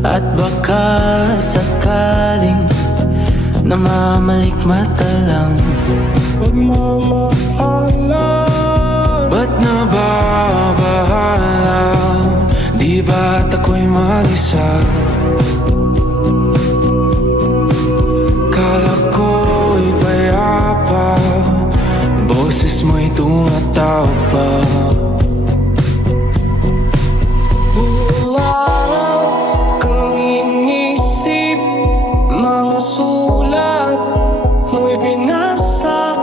At baka sakaling namamalikmata lang. Pagmamahalan, ba't nababahala? Di ba't ako'y mag-isa? Kala ko'y payapa, boses mo'y tumatawag pa. buong araw kang inisip, mga sulat mo'y binasa.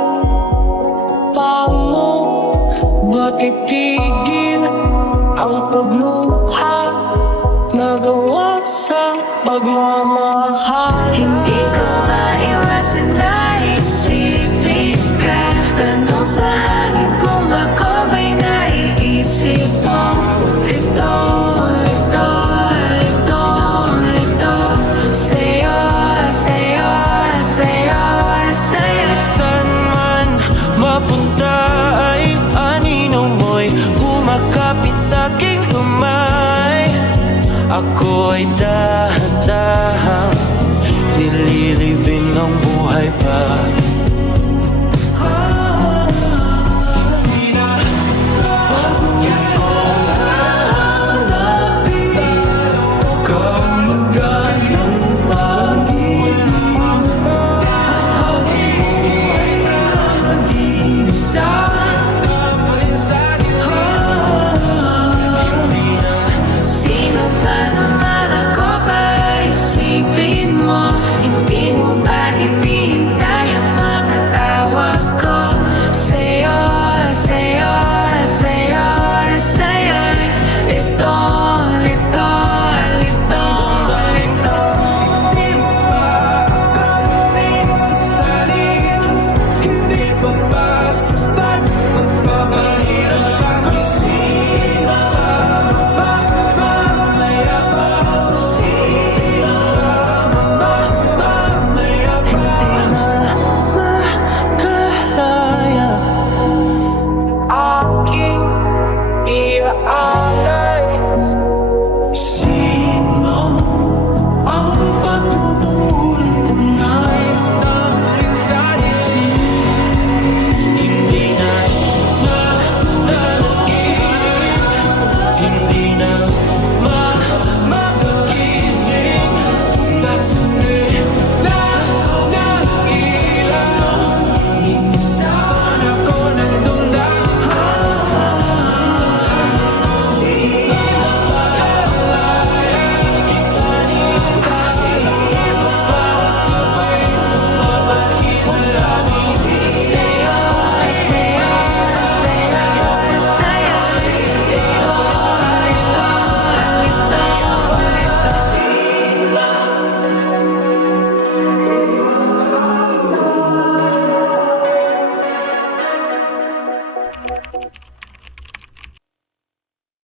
Paano ba't itigil ang pagluha nagawa sa pagmamahal? Hindi ko maiwasan na isipin ka. Tanong sa hangin kung ako ba'y naiisip mo. Lito, lito, lito, lito. Sa'yo, sa'yo, sa'yo, sa'yo. Saan man mapunta ay anino mo'y kumakapit sa'king kamay. Ako'y dahan-dahang nililibin ng buhay pa.